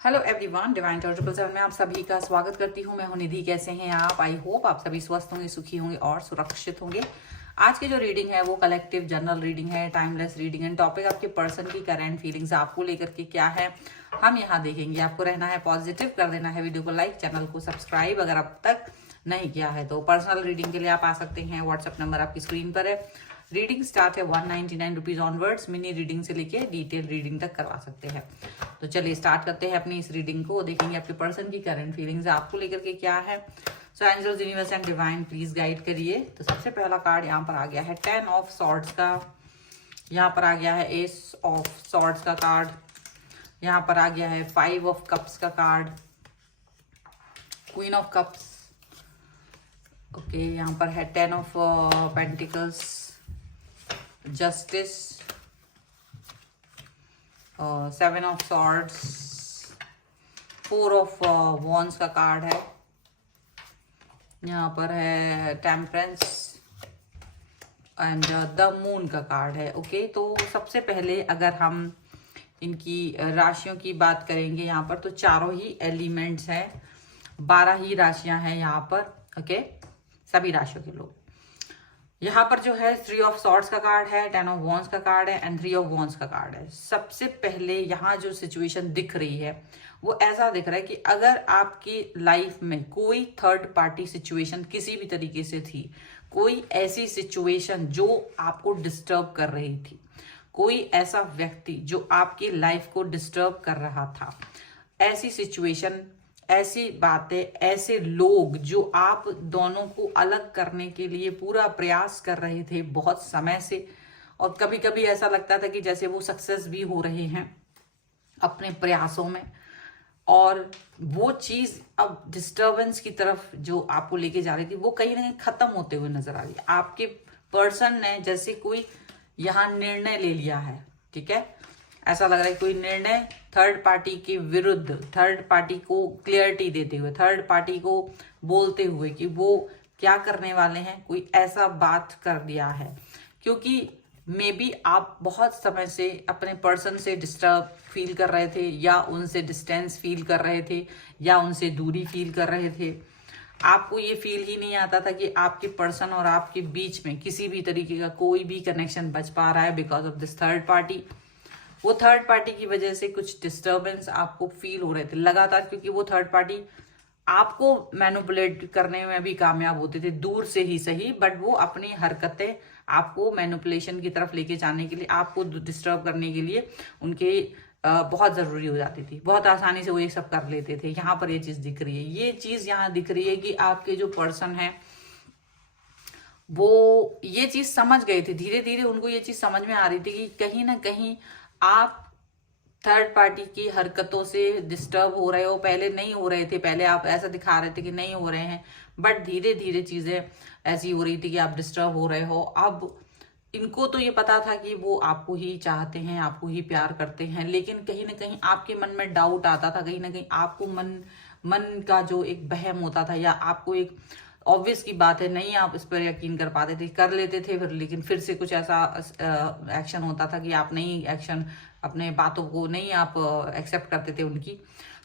Hello everyone, divine टॉर्चबल seven में आप सभी का स्वागत करती हूँ। मैं हूँ निधि। कैसे हैं आप? आई होप आप सभी स्वस्थ होंगे, सुखी होंगे और सुरक्षित होंगे। आज की जो रीडिंग है वो कलेक्टिव जनरल रीडिंग है, टाइमलेस रीडिंग है। टॉपिक आपके पर्सन की करंट फीलिंग्स आपको लेकर के क्या है हम यहाँ देखेंगे। आपको रहना है पॉजिटिव, कर देना है वीडियो को लाइक, चैनल को सब्सक्राइब अगर अब तक नहीं किया है तो। पर्सनल रीडिंग के लिए आप आ सकते हैं, व्हाट्सएप नंबर आपकी स्क्रीन पर है। रीडिंग स्टार्ट है 199 रुपीज ऑनवर्ड्स। मिनी रीडिंग से लेके डिटेल रीडिंग तक करवा सकते हैं। तो चलिए स्टार्ट करते हैं अपनी इस रीडिंग को। देखेंगे आपके पर्सन की करंट फीलिंग्स आपको लेकर के क्या है। So angels, universe and divine please guide करिए। तो सबसे पहला कार्ड यहाँ पर आ गया है 10 ऑफ सॉर्ड्स का। यहाँ पर आ गया है एस ऑफ सॉर्ड्स का कार्ड। यहाँ पर आ गया है 5 ऑफ कप्स का card, queen of cups. Okay, यहाँ पर है 10 of pentacles, justice, 7 of swords, 4 of wands का कार्ड है। यहाँ पर है टेम्परेंस एंड द मून का कार्ड है। ओके, तो सबसे पहले अगर हम इनकी राशियों की बात करेंगे यहाँ पर, तो चारों ही एलिमेंट्स हैं, 12 ही राशियां हैं यहाँ पर। ओके, सभी राशियों के लोग। यहाँ पर जो है 3 ऑफ सॉर्ड्स का कार्ड है, 10 ऑफ वॉन्स का कार्ड है एंड 3 ऑफ वॉन्स का कार्ड है। सबसे पहले यहाँ जो सिचुएशन दिख रही है वो ऐसा दिख रहा है कि अगर आपकी लाइफ में कोई थर्ड पार्टी सिचुएशन किसी भी तरीके से थी, कोई ऐसी सिचुएशन जो आपको डिस्टर्ब कर रही थी, कोई ऐसा व्यक्ति जो आपकी लाइफ को डिस्टर्ब कर रहा था, ऐसी सिचुएशन, ऐसी बातें, ऐसे लोग जो आप दोनों को अलग करने के लिए पूरा प्रयास कर रहे थे बहुत समय से, और कभी कभी ऐसा लगता था कि जैसे वो सक्सेस भी हो रहे हैं अपने प्रयासों में, और वो चीज अब डिस्टर्बेंस की तरफ जो आपको लेके जा रही थी वो कहीं ना कहीं खत्म होते हुए नजर आ रही है। आपके पर्सन ने जैसे कोई यहाँ निर्णय ले लिया है, ठीक है, ऐसा लग रहा है कोई निर्णय थर्ड पार्टी के विरुद्ध, थर्ड पार्टी को क्लियरिटी देते हुए, थर्ड पार्टी को बोलते हुए कि वो क्या करने वाले हैं, कोई ऐसा बात कर दिया है। क्योंकि मे बी आप बहुत समय से अपने पर्सन से डिस्टर्ब फील कर रहे थे, या उनसे डिस्टेंस फील कर रहे थे, या उनसे दूरी फील कर रहे थे। आपको ये फील ही नहीं आता था कि आपके पर्सन और आपके बीच में किसी भी तरीके का कोई भी कनेक्शन बच पा रहा है because of this third party. वो थर्ड पार्टी की वजह से कुछ डिस्टर्बेंस आपको फील हो रहे थे लगातार, क्योंकि वो थर्ड पार्टी आपको मैनिपुलेट करने में भी कामयाब होते थे, दूर से ही सही, बट वो अपनी हरकतें आपको मैनिपुलेशन की तरफ लेके जाने के लिए, आपको डिस्टर्ब करने के लिए उनके बहुत जरूरी हो जाती थी। बहुत आसानी से वो ये सब कर लेते थे। यहाँ पर ये चीज दिख रही है, ये चीज यहाँ दिख रही है कि आपके जो पर्सन है वो ये चीज समझ गए थे, धीरे धीरे उनको ये चीज समझ में आ रही थी कि कहीं ना कहीं आप थर्ड पार्टी की हरकतों से डिस्टर्ब हो रहे हो। पहले नहीं हो रहे थे, पहले आप ऐसा दिखा रहे थे कि नहीं हो रहे हैं, बट धीरे धीरे चीजें ऐसी हो रही थी कि आप डिस्टर्ब हो रहे हो। अब इनको तो ये पता था कि वो आपको ही चाहते हैं, आपको ही प्यार करते हैं, लेकिन कहीं ना कहीं आपके मन में डाउट आता था, कहीं ना कहीं आपको मन का जो एक वहम होता था, या आपको एक ऑब्वियस की बात है, नहीं आप इस पर यकीन कर पाते थे, कर लेते थे फिर, लेकिन फिर से कुछ ऐसा एक्शन होता था कि आप नहीं एक्शन, अपने बातों को नहीं आप एक्सेप्ट करते थे उनकी।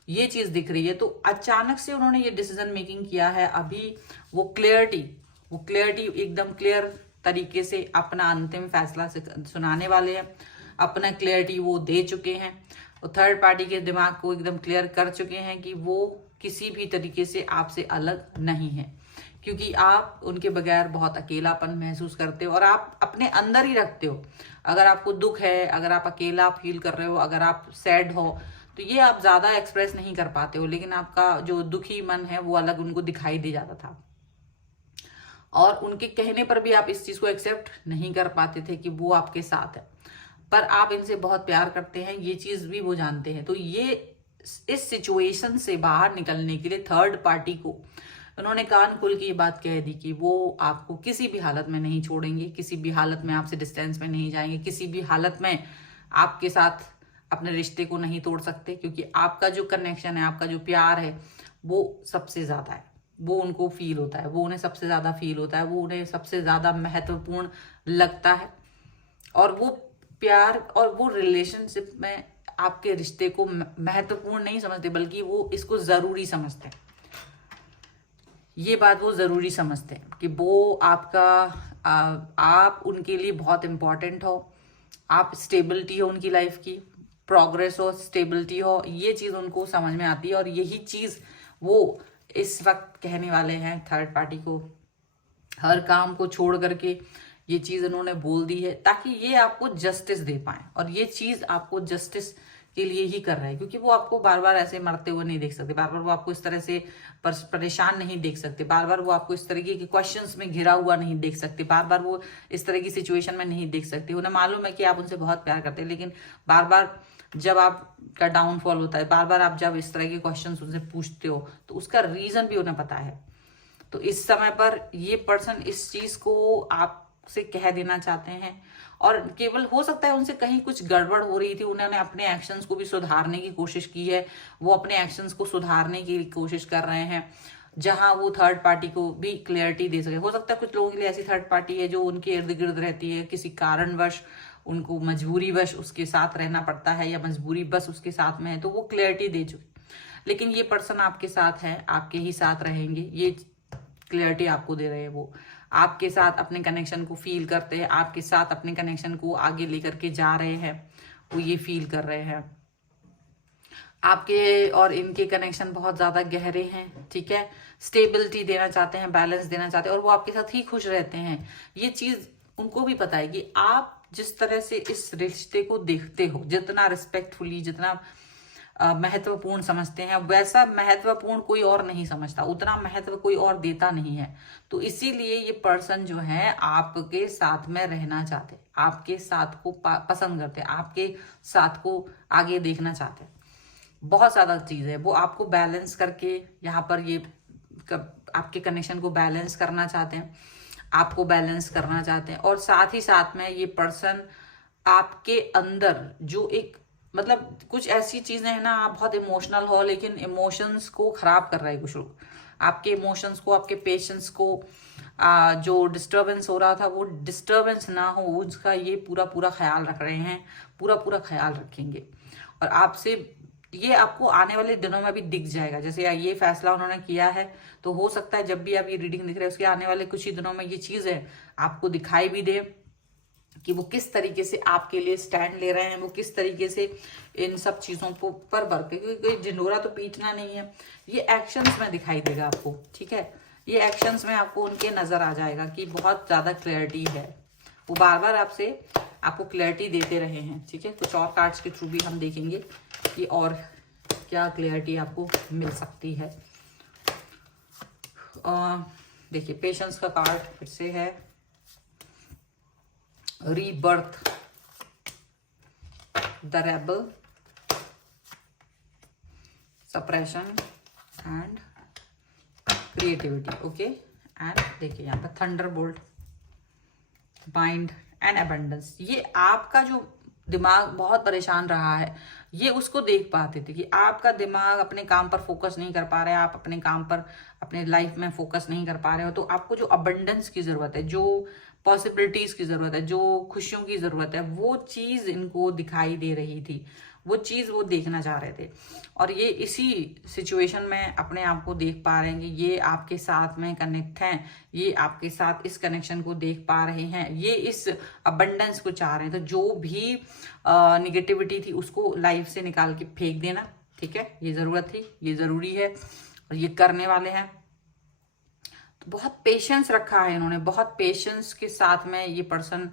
ये चीज दिख रही है। तो अचानक से उन्होंने ये डिसीजन मेकिंग किया है। अभी वो क्लियरिटी एकदम क्लियर तरीके से अपना अंतिम फैसला सुनाने वाले हैं। अपना क्लियरिटी वो दे चुके हैं, और थर्ड पार्टी के दिमाग को एकदम क्लियर कर चुके हैं कि वो किसी भी तरीके से आपसे अलग नहीं है, क्योंकि आप उनके बगैर बहुत अकेलापन महसूस करते हो और आप अपने अंदर ही रखते हो। अगर आपको दुख है, अगर आप अकेला फील कर रहे हो, अगर आप सैड हो, तो ये आप ज्यादा एक्सप्रेस नहीं कर पाते हो, लेकिन आपका जो दुखी मन है वो अलग उनको दिखाई दे जाता था, और उनके कहने पर भी आप इस चीज को एक्सेप्ट नहीं कर पाते थे कि वो आपके साथ है। पर आप इनसे बहुत प्यार करते हैं, ये चीज भी वो जानते हैं। तो ये इस सिचुएशन से बाहर निकलने के लिए थर्ड पार्टी को उन्होंने कान खोल के ये बात कह दी कि वो आपको किसी भी हालत में नहीं छोड़ेंगे, किसी भी हालत में आपसे डिस्टेंस में नहीं जाएंगे, किसी भी हालत में आपके साथ अपने रिश्ते को नहीं तोड़ सकते, क्योंकि आपका जो कनेक्शन है, आपका जो प्यार है वो सबसे ज्यादा है। वो उनको फील होता है, वो उन्हें सबसे ज्यादा फील होता है, वो उन्हें सबसे ज्यादा महत्वपूर्ण लगता है। और वो प्यार और वो रिलेशनशिप में आपके रिश्ते को महत्वपूर्ण नहीं समझते, बल्कि वो इसको जरूरी समझते हैं। ये बात वो जरूरी समझते हैं कि वो आपका आप उनके लिए बहुत इम्पोर्टेंट हो, आप स्टेबिलिटी हो उनकी लाइफ की, प्रोग्रेस हो, स्टेबिलिटी हो, ये चीज उनको समझ में आती है। और यही चीज वो इस वक्त कहने वाले हैं थर्ड पार्टी को। हर काम को छोड़ करके ये चीज उन्होंने बोल दी है ताकि ये आपको जस्टिस दे पाए, और ये चीज आपको जस्टिस के लिए ही कर रहा है, क्योंकि वो आपको बार बार ऐसे मरते हुए नहीं देख सकते, बार बार वो आपको इस तरह से परेशान नहीं देख सकते, बार बार वो आपको इस तरीके के क्वेश्चंस में घिरा हुआ नहीं देख सकते, बार बार वो इस तरह की सिचुएशन में नहीं देख सकते। उन्हें मालूम है कि आप उनसे बहुत प्यार करते हैं, लेकिन बार बार जब आपका डाउनफॉल होता है, बार बार आप जब इस तरह के क्वेश्चन उनसे पूछते हो, तो उसका रीजन भी उन्हें पता है। तो इस समय पर ये पर्सन इस चीज को आपसे कह देना चाहते हैं, और केवल हो सकता है उनसे कहीं कुछ गड़बड़ हो रही थी, उन्होंने अपने एक्शंस को भी सुधारने की कोशिश की है, वो अपने एक्शंस को सुधारने की कोशिश कर रहे हैं, जहां वो थर्ड पार्टी को भी क्लियरिटी दे सके। हो सकता है कुछ लोगों के लिए ऐसी थर्ड पार्टी है जो उनके इर्द गिर्द रहती है, किसी कारणवश उनको मजबूरीवश उसके साथ रहना पड़ता है, या मजबूरी बस उसके साथ में है, तो वो क्लियरिटी दे चुके। लेकिन ये पर्सन आपके साथ है, आपके ही साथ रहेंगे, ये क्लियरिटी आपको दे रहे हैं। वो आपके साथ अपने कनेक्शन को फील करते हैं, आपके साथ अपने कनेक्शन को आगे लेकर के जा रहे हैं, वो ये फील कर रहे हैं। आपके और इनके कनेक्शन बहुत ज्यादा गहरे हैं, ठीक है। स्टेबिलिटी देना चाहते हैं, बैलेंस देना चाहते हैं, और वो आपके साथ ही खुश रहते हैं। ये चीज उनको भी पता है कि आप जिस तरह से इस रिश्ते को देखते हो, जितना रिस्पेक्टफुली, जितना महत्वपूर्ण समझते हैं, वैसा महत्वपूर्ण कोई और नहीं समझता, उतना महत्व कोई और देता नहीं है। तो इसीलिए ये पर्सन जो है आपके साथ में रहना चाहते, आपके साथ को पसंद करते, आपके साथ को आगे देखना चाहते। बहुत ज्यादा चीज है, वो आपको बैलेंस करके यहाँ पर ये आपके कनेक्शन को बैलेंस करना चाहते हैं, आपको बैलेंस करना चाहते हैं। और साथ ही साथ में ये पर्सन आपके अंदर जो एक मतलब कुछ ऐसी चीजें हैं ना, आप बहुत इमोशनल हो, लेकिन इमोशंस को खराब कर रहे हैं कुछ लोग, आपके इमोशंस को, आपके पेशेंस को, जो डिस्टर्बेंस हो रहा था वो डिस्टर्बेंस ना हो, उसका ये पूरा पूरा ख्याल रख रहे हैं, पूरा पूरा ख्याल रखेंगे। और आपसे ये आपको आने वाले दिनों में भी दिख जाएगा। जैसे ये फैसला उन्होंने किया है, तो हो सकता है जब भी आप ये रीडिंग दिख रहे हैं उसके आने वाले कुछ ही दिनों में ये चीज है आपको दिखाई भी दे कि वो किस तरीके से आपके लिए स्टैंड ले रहे हैं, वो किस तरीके से इन सब चीजों को पर वर्क, क्योंकि झिंडोरा तो पीटना नहीं है, ये एक्शंस में दिखाई देगा आपको, ठीक है। ये एक्शंस में आपको उनके नजर आ जाएगा कि बहुत ज्यादा क्लैरिटी है, वो बार बार आपको क्लैरिटी देते रहे हैं, ठीक है। कुछ और कार्ड्स के थ्रू भी हम देखेंगे कि और क्या क्लैरिटी आपको मिल सकती है। देखिए पेशेंस का कार्ड फिर से है, rebirth, the rebel, suppression and creativity, okay. And देखिए यहाँ पर थंडरबोल्ट, माइंड एंड अबंडेंस। ये आपका जो दिमाग बहुत परेशान रहा है, ये उसको देख पाते थे कि आपका दिमाग अपने काम पर फोकस नहीं कर पा रहे, आप अपने काम पर, अपने लाइफ में फोकस नहीं कर पा रहे हो। तो आपको जो अबंडेंस की जरूरत है, जो पॉसिबिलिटीज की जरूरत है, जो खुशियों की जरूरत है, वो चीज इनको दिखाई दे रही थी, वो चीज वो देखना चाह रहे थे। और ये इसी सिचुएशन में अपने आप को देख पा रहे हैं कि ये आपके साथ में कनेक्ट हैं, ये आपके साथ इस कनेक्शन को देख पा रहे हैं, ये इस अबंडेंस को चाह रहे हैं। तो जो भी निगेटिविटी थी उसको लाइफ से निकाल के फेंक देना, ठीक है। ये जरूरत थी, ये जरूरी है, और ये करने वाले हैं। तो बहुत पेशेंस रखा है इन्होंने, बहुत पेशेंस के साथ में ये पर्सन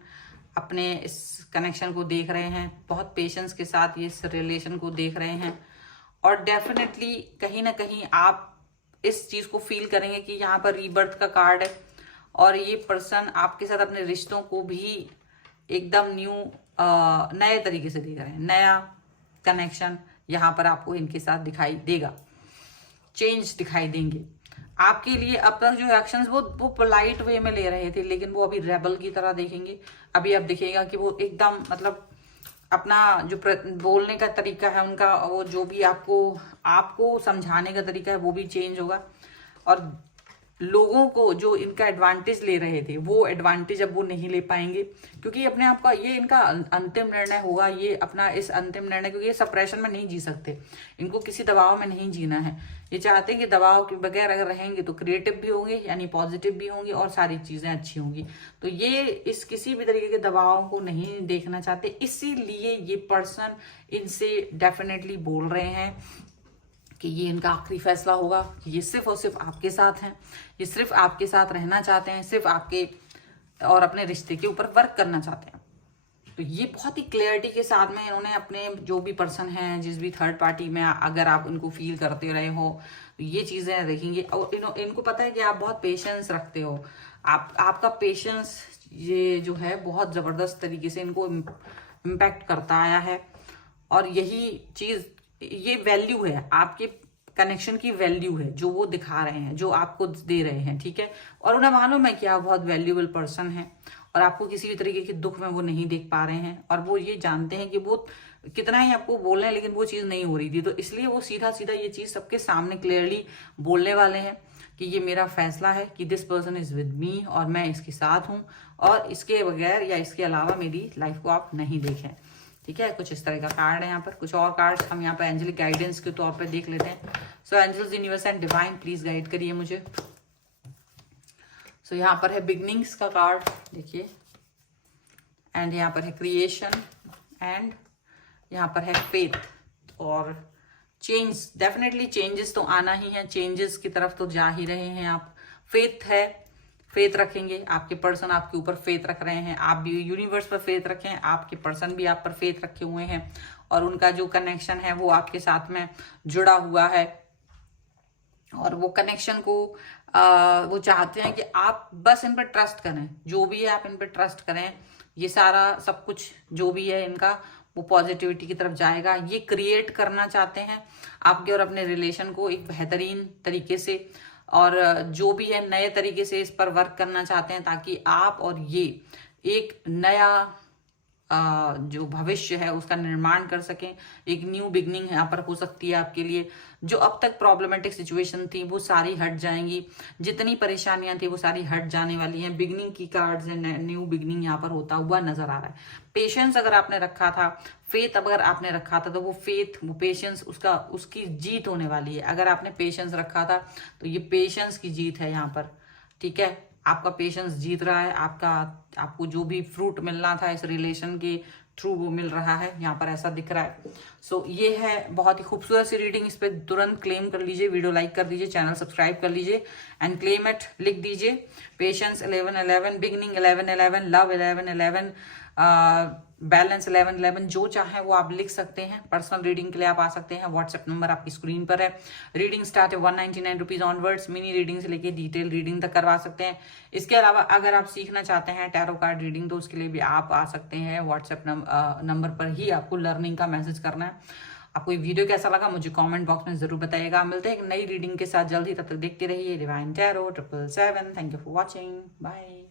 अपने इस कनेक्शन को देख रहे हैं, बहुत पेशेंस के साथ ये इस रिलेशन को देख रहे हैं। और डेफिनेटली कहीं ना कहीं आप इस चीज को फील करेंगे कि यहाँ पर रीबर्थ का कार्ड है, और ये पर्सन आपके साथ अपने रिश्तों को भी एकदम नए तरीके से देख रहे हैं। नया कनेक्शन यहाँ पर आपको इनके साथ दिखाई देगा, चेंज दिखाई देंगे। आपके लिए अब तक जो एक्शंस वो पोलाइट वे में ले रहे थे, लेकिन वो अभी रेबल की तरह देखेंगे। अभी आप दिखेगा कि वो एकदम मतलब अपना जो बोलने का तरीका है उनका, वो जो भी आपको समझाने का तरीका है वो भी चेंज होगा। और लोगों को जो इनका एडवांटेज ले रहे थे वो एडवांटेज अब वो नहीं ले पाएंगे, क्योंकि अपने आप का ये इनका अंतिम निर्णय होगा, ये अपना इस अंतिम निर्णय, क्योंकि ये सप्रेशन में नहीं जी सकते, इनको किसी दबाव में नहीं जीना है। ये चाहते हैं कि दबाव के बगैर अगर रहेंगे तो क्रिएटिव भी होंगे, यानी पॉजिटिव भी होंगी और सारी चीजें अच्छी होंगी। तो ये इस किसी भी तरीके के दबाव को नहीं देखना चाहते, इसीलिए ये पर्सन इनसे डेफिनेटली बोल रहे हैं कि ये इनका आखिरी फैसला होगा, कि ये सिर्फ और सिर्फ आपके साथ हैं, ये सिर्फ आपके साथ रहना चाहते हैं, सिर्फ आपके और अपने रिश्ते के ऊपर वर्क करना चाहते हैं। तो ये बहुत ही क्लियरिटी के साथ में इन्होंने अपने जो भी पर्सन हैं, जिस भी थर्ड पार्टी में अगर आप उनको फील करते रहे हो तो ये चीज़ें देखेंगे। और इनको पता है कि आप बहुत पेशेंस रखते हो, आपका पेशेंस ये जो है बहुत ज़बरदस्त तरीके से इनको इम्पैक्ट करता आया है। और यही चीज़, ये वैल्यू है, आपके कनेक्शन की वैल्यू है जो वो दिखा रहे हैं, जो आपको दे रहे हैं, ठीक है। और उन्हें मालूम है कि आप बहुत वैल्यूएबल पर्सन हैं और आपको किसी भी तरीके के दुख में वो नहीं देख पा रहे हैं, और वो ये जानते हैं कि वो कितना ही आपको बोल रहे हैं लेकिन वो चीज़ नहीं हो रही थी। तो इसलिए वो सीधा सीधा ये चीज़ सबके सामने क्लियरली बोलने वाले हैं कि ये मेरा फैसला है कि this person is with me और मैं इसके साथ हूँ, और इसके बगैर या इसके अलावा मेरी लाइफ को आप नहीं देखें, ठीक है। कुछ इस तरह का कार्ड है यहाँ पर। कुछ और कार्ड्स हम यहाँ पर एंजेलिक गाइडेंस के तौर पे देख लेते हैं। So angels, universe and divine please guide करिए मुझे। सो यहाँ पर है बिगनिंग्स का कार्ड, देखिए, एंड यहाँ पर है क्रिएशन, एंड यहाँ पर है फेथ और चेंज। डेफिनेटली चेंजेस तो आना ही है, चेंजेस की तरफ तो जा ही रहे हैं आप। फेथ है, फेथ रखेंगे, आपके पर्सन आपके ऊपर फेथ रख रहे हैं, आप भी यूनिवर्स पर फेथ रखें, आपके पर्सन भी आप पर फेथ रखे हुए हैं, और उनका जो कनेक्शन है वो आपके साथ में जुड़ा हुआ है। और वो कनेक्शन को वो चाहते हैं कि आप बस इन पर ट्रस्ट करें, जो भी है आप इन पर ट्रस्ट करें। ये सारा सब कुछ जो भी है इनका वो पॉजिटिविटी की तरफ जाएगा। ये क्रिएट करना चाहते हैं आपके और अपने रिलेशन को एक बेहतरीन तरीके से, और जो भी है नए तरीके से इस पर वर्क करना चाहते हैं, ताकि आप और ये एक नया जो भविष्य है उसका निर्माण कर सकें। एक न्यू बिगनिंग यहाँ पर हो सकती है आपके लिए। जो अब तक प्रॉब्लमेटिक सिचुएशन थी वो सारी हट जाएंगी, जितनी परेशानियां थी वो सारी हट जाने वाली हैं। बिगनिंग की कार्ड्स है, न्यू बिगनिंग यहाँ पर होता हुआ नजर आ रहा है। पेशेंस अगर आपने रखा था, फेथ अगर आपने रखा था, तो वो फेथ, वो पेशेंस, उसकी जीत होने वाली है। अगर आपने पेशेंस रखा था तो ये पेशेंस की जीत है यहाँ पर, ठीक है। आपका पेशेंस जीत रहा है, आपको जो भी फ्रूट मिलना था इस रिलेशन के थ्रू वो मिल रहा है, यहाँ पर ऐसा दिख रहा है। सो ये है बहुत ही खूबसूरत सी रीडिंग। इस पर तुरंत क्लेम कर लीजिए, वीडियो लाइक कर दीजिए, चैनल सब्सक्राइब कर लीजिए एंड क्लेम इट, लिख दीजिए। पेशेंस 1111, बिगनिंग 1111, लव 1111, बैलेंस 1111, जो चाहे वो आप लिख सकते हैं। पर्सनल रीडिंग के लिए आप आ सकते हैं, व्हाट्सएप नंबर आपकी स्क्रीन पर है। रीडिंग स्टार्ट है 199 रुपीज ऑनवर्ड्स, मिनी रीडिंग से लेके डिटेल रीडिंग तक करवा सकते हैं। इसके अलावा अगर आप सीखना चाहते हैं टैरो कार्ड रीडिंग, तो उसके लिए भी आप आ सकते हैं। व्हाट्सएप नंबर पर ही आपको लर्निंग का मैसेज करना है। आपको ये वीडियो कैसा लगा मुझे कमेंट बॉक्स में जरूर बताइएगा। मिलते हैं एक नई रीडिंग के साथ जल्द ही, तब तक देखते रहिए divine tarot 777। Thank you for watching, bye.